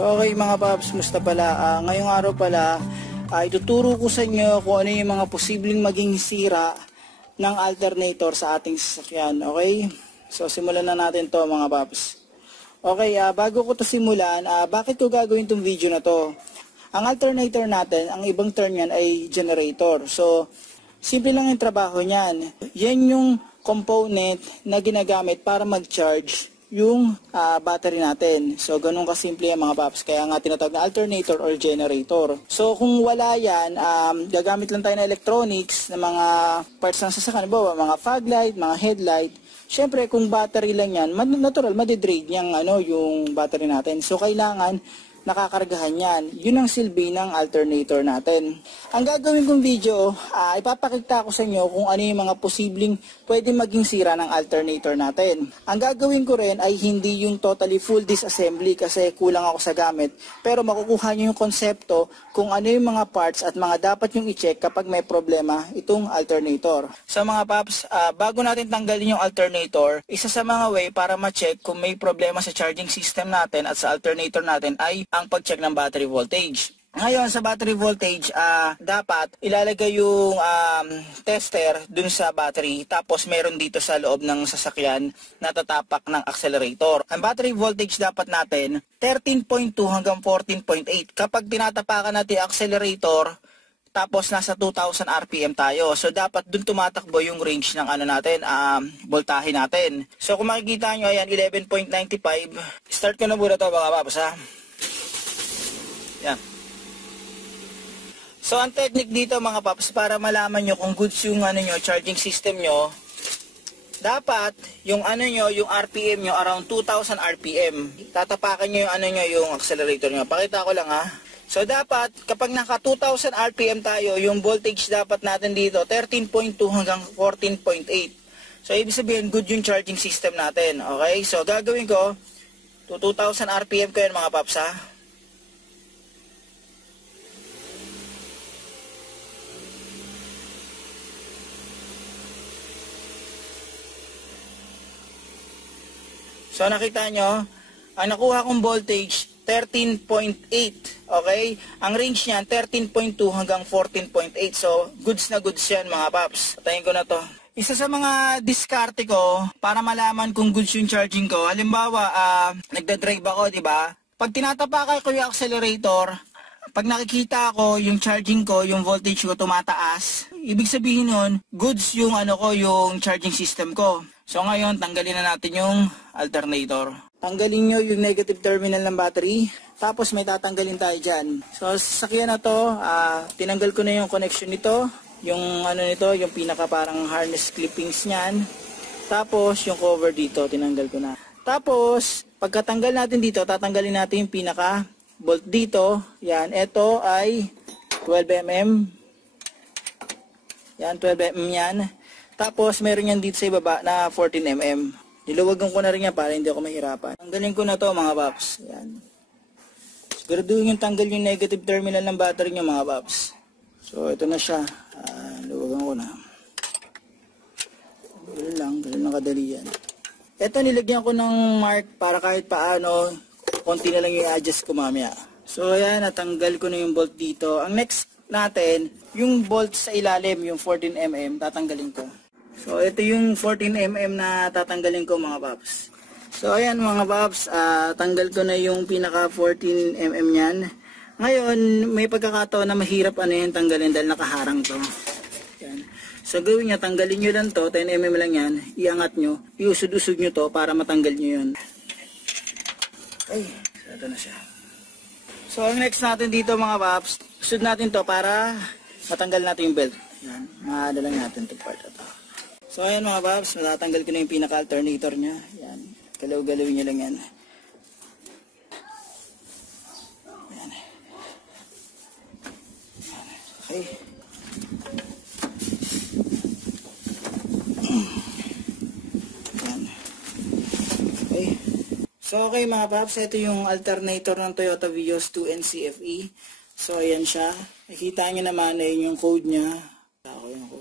So okay mga paps, musta pala? Ngayong araw pala, ituturo ko sa inyo kung ano yung mga posibleng maging sira ng alternator sa ating sasakyan. Okay? So simulan na natin to mga paps. Okay, bago ko to simulan, bakit ko gagawin tong video na to? Ang alternator natin, ang ibang term yan ay generator. So, simple lang yung trabaho niyan. Yan yung component na ginagamit para mag-charge yung battery natin. So, ganun kasimple yan mga paps. Kaya nga tinatawag na alternator or generator. So, kung wala yan, gagamit lang tayo ng electronics, ng mga parts ng sasakyan, mga fog light, mga headlight. Siyempre, kung battery lang yan, natural, madidrain yung battery natin. So, kailangan nakakargahan yan. Yun ang silbi ng alternator natin. Ang gagawin kong video, ipapakita ko sa inyo kung ano yung mga posibleng pwede maging sira ng alternator natin. Ang gagawin ko rin ay hindi yung totally full disassembly kasi kulang ako sa gamit. Pero makukuha nyo yung konsepto kung ano yung mga parts at mga dapat yung i-check kapag may problema itong alternator. Sa mga paps, bago natin tanggalin yung alternator, isa sa mga way para ma-check kung may problema sa charging system natin at sa alternator natin ay ang pag-check ng battery voltage. Ngayon, sa battery voltage, dapat ilalagay yung tester dun sa battery, tapos meron dito sa loob ng sasakyan na tatapak ng accelerator. Ang battery voltage dapat natin 13.2 hanggang 14.8. Kapag tinatapakan natin yung accelerator, tapos nasa 2,000 RPM tayo. So dapat dun tumatakbo yung range ng voltahe natin. So kung makikita nyo, ayan, 11.95. Start ko na muna to mga paps, ha. Yan. So ang technique dito mga paps, para malaman nyo kung goods yung charging system nyo, dapat yung yung RPM nyo around 2,000 RPM. Tatapakan nyo yung accelerator nyo. Pakita ko lang, ha. So dapat kapag naka 2,000 RPM tayo, yung voltage dapat natin dito 13.2 hanggang 14.8. So ibig sabihin good yung charging system natin. Okay? So gagawin ko to 2,000 RPM ko yan mga paps, ha. So nakita nyo, ang nakuha kong voltage 13.8, okay? Ang range niyan 13.2 hanggang 14.8. So goods na goods yan mga paps. Patayin ko na to. Isa sa mga diskarte ko para malaman kung goods yung charging ko. Halimbawa, nagda-drive ako, di ba? Pag tinatapakan ko yung accelerator, pag nakikita ko yung charging ko, yung voltage ko tumataas, ibig sabihin nun, goods yung yung charging system ko. So ngayon, tanggalin na natin yung alternator. Tanggalin nyo yung negative terminal ng battery, tapos may tatanggalin tayo dyan. So sasakyan na to, tinanggal ko na yung connection nito, yung nito, yung pinaka parang harness clippings niyan. Tapos yung cover dito, tinanggal ko na. Tapos, pagkatanggal natin dito, tatanggalin natin yung pinaka bolt dito. Yan, ito ay 12mm. Yan, 12mm yan. Tapos, meron yan dito sa ibaba na 14mm. Niluwagan ko na rin yan para hindi ako mahirapan. Tanggalin ko na to mga paps. Yan. Siguraduhin yung tanggal yung negative terminal ng battery nyo mga paps. So, ito na siya. Niluwagan ko na. Ganun lang kadali yan. Ito, nilagyan ko ng mark para kahit paano, konti na lang yung i-adjust ko mamaya. So, ayan, natanggal ko na yung bolt dito. Ang next natin, yung bolt sa ilalim, yung 14mm, tatanggalin ko. So, ito yung 14mm na tatanggalin ko mga paps. So, ayan mga paps, tanggal ko na yung pinaka 14mm yan. Ngayon, may pagkakataon na mahirap yan tanggalin dahil nakaharang to. Yan. So, gawin nyo, tanggalin nyo lang to, 10mm lang yan, iangat nyo, iusod-usod nyo to para matanggal nyo yun. Okay, so ito na siya. So, ang next natin dito mga paps, usod natin to para matanggal natin yung belt. Yan, maada lang natin itong part na to. So ayan mga paps, matatanggal ko na yung pinaka-alternator nya. Yan, galaw-galawin nyo lang yan. Yan. Okay. Yan. Okay. So okay mga paps, ito yung alternator ng Toyota Vios 2 NCFE. So ayan siya. Nakita nyo naman na yun yung code nya. Ako yung code.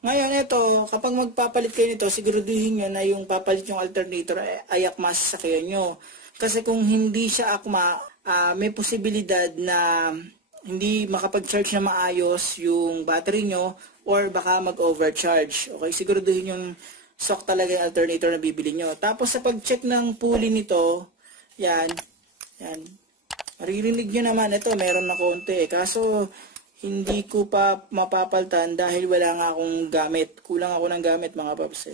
Ngayon, ito, kapag magpapalit kayo nito, siguraduhin nyo na yung papalit yung alternator ay akma sa sasakyan nyo. Kasi kung hindi siya akma, may posibilidad na hindi makapag-charge na maayos yung battery nyo or baka mag-overcharge. Okay, siguraduhin yung stock talaga yung alternator na bibili nyo. Tapos sa pag-check ng pulley nito, yan, maririnig nyo naman, ito meron na konti kaso hindi ko pa mapapaltan dahil wala nga akong gamit. Kulang ako ng gamit mga paps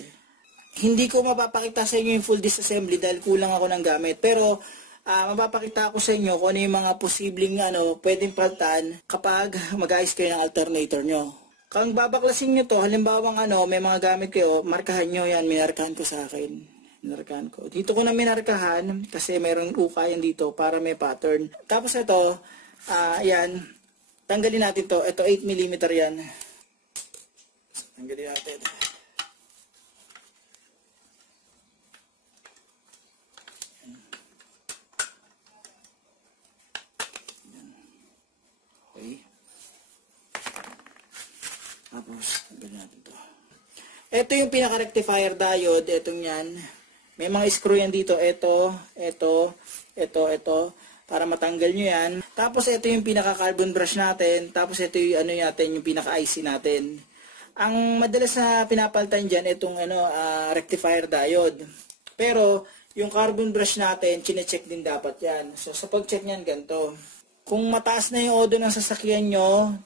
Hindi ko mapapakita sa inyo yung full disassembly dahil kulang ako ng gamit. Pero mapapakita ko sa inyo kung ano yung mga posibleng pwedeng paltan kapag mag-ayos kayo ng alternator nyo. Kung babaklasin nyo to, halimbawa may mga gamit kayo, markahan nyo yan, minarkahan ko sa akin. Minarkahan ko. Dito ko na minarkahan kasi mayroong ukayan dito para may pattern. Tapos ito, yan. Tanggalin natin to. Ito 8mm yan. Tanggalin natin. Okay. Tapos, tanggalin natin to. Ito yung pinaka-rectifier diode. Itong yan. May mga screw yan dito. Ito. Para matanggal nyo yan. Tapos ito yung pinaka-carbon brush natin. Tapos ito yung yung pinaka-IC natin. Ang madalas na pinapalitan dyan, itong rectifier diode. Pero yung carbon brush natin, chinecheck din dapat yan. So sa pag-check nyan, ganito. Kung mataas na yung odo ng sasakyan nyo,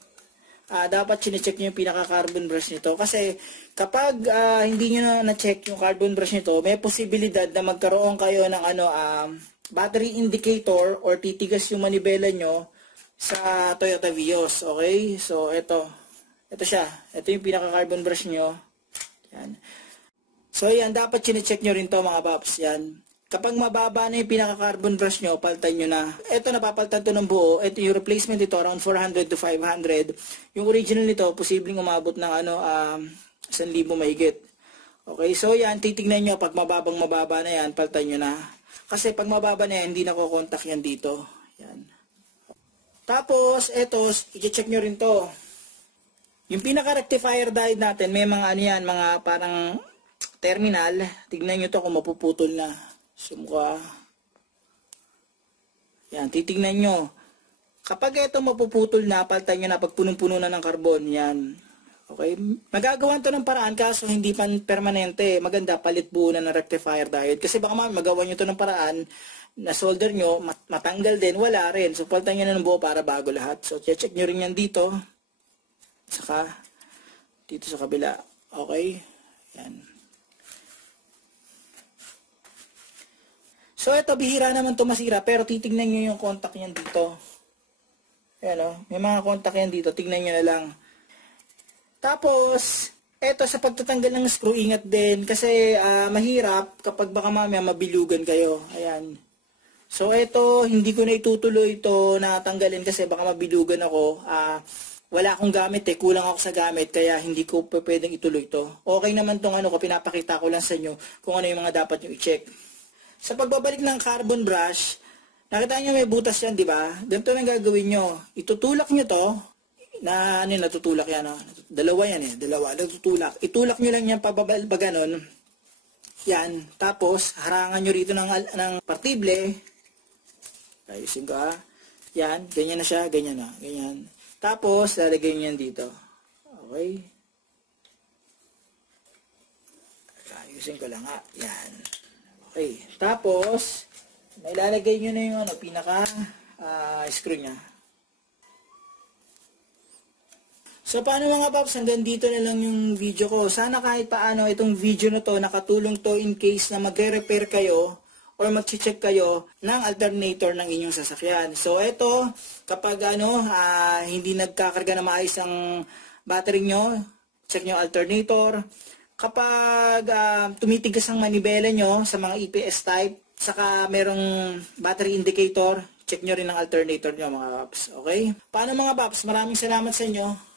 dapat chinecheck nyo yung pinaka-carbon brush nito. Kasi kapag hindi nyo na-check yung carbon brush nito, may posibilidad na magkaroon kayo ng battery indicator or titigas yung manibela nyo sa Toyota Vios. Okay? So, ito siya. Ito yung pinaka-carbon brush nyo. Yan. So, yan. Dapat chinecheck nyo rin to mga paps. Yan. Kapag mababa na yung pinaka-carbon brush nyo, paltan nyo na. Ito, napapaltan to ng buo. Ito yung replacement ito, around 400 to 500. Yung original nito, posibleng umabot ng 1,000 mahigit. Okay? So, yan. Titignan nyo. Pag mababa na yan, paltan nyo na. Kasi pag mababa na yan, hindi na ko-contact yan dito. Yan. Tapos, eto, i-check nyo rin to. Yung pinaka-rectifier diode natin, may mga mga parang terminal. Tignan nyo to kung mapuputol na. Sumukha. Yan, titignan nyo. Kapag ito mapuputol na, paltan nyo na pag punong-puno na ng carbon. Yan. Okay? Magagawan to ng paraan kaso hindi pa permanente. Maganda, palit buo na ng rectifier diode. Kasi baka magawa nyo to ng paraan na solder nyo, matanggal din, wala rin. So, palitan nyo na ng buo para bago lahat. So, check nyo rin yan dito. Saka, dito sa kabila. Okay? Yan. So, ito, bihira naman to masira, pero titignan nyo yung contact yan dito. Ayan, may mga contact yan dito. Tignan nyo na lang. Tapos, eto sa pagtatanggal ng screw, ingat din kasi mahirap kapag baka mamaya mabilugan kayo. Ayan. So, eto, hindi ko na itutuloy ito na tanggalin kasi baka mabilugan ako. Wala akong gamit kulang ako sa gamit kaya hindi ko pwedeng ituloy ito. Okay naman itong pinapakita ko lang sa inyo kung ano yung mga dapat nyo i-check. Sa pagbabalik ng carbon brush, nakita nyo may butas yan, di ba? Ganito lang gagawin nyo. Itutulak nyo to. Natutulak yan. Dalawa yan dalawa. Natutulak. Itulak nyo lang yan pababa ganon. Yan. Tapos, harangan nyo rito ng partible. Ayusin ko Yan. Ganyan na siya. Ganyan na. Ganyan. Tapos, lalagay nyo yan dito. Okay. Ayusin ko lang Yan. Okay. Tapos, may lalagay nyo na yung pinaka screw nya. So, paano mga paps, hanggang dito na lang yung video ko. Sana kahit paano itong video na to, nakatulong to in case na magre-repair kayo or mag-check kayo ng alternator ng inyong sasakyan. So, ito, kapag hindi nagkakarga na maayos ang battery nyo, check nyo alternator. Kapag tumitigas ang manibela nyo sa mga EPS type, saka merong battery indicator, check nyo rin ang alternator nyo mga paps. Okay? Paano mga paps? Maraming salamat sa inyo.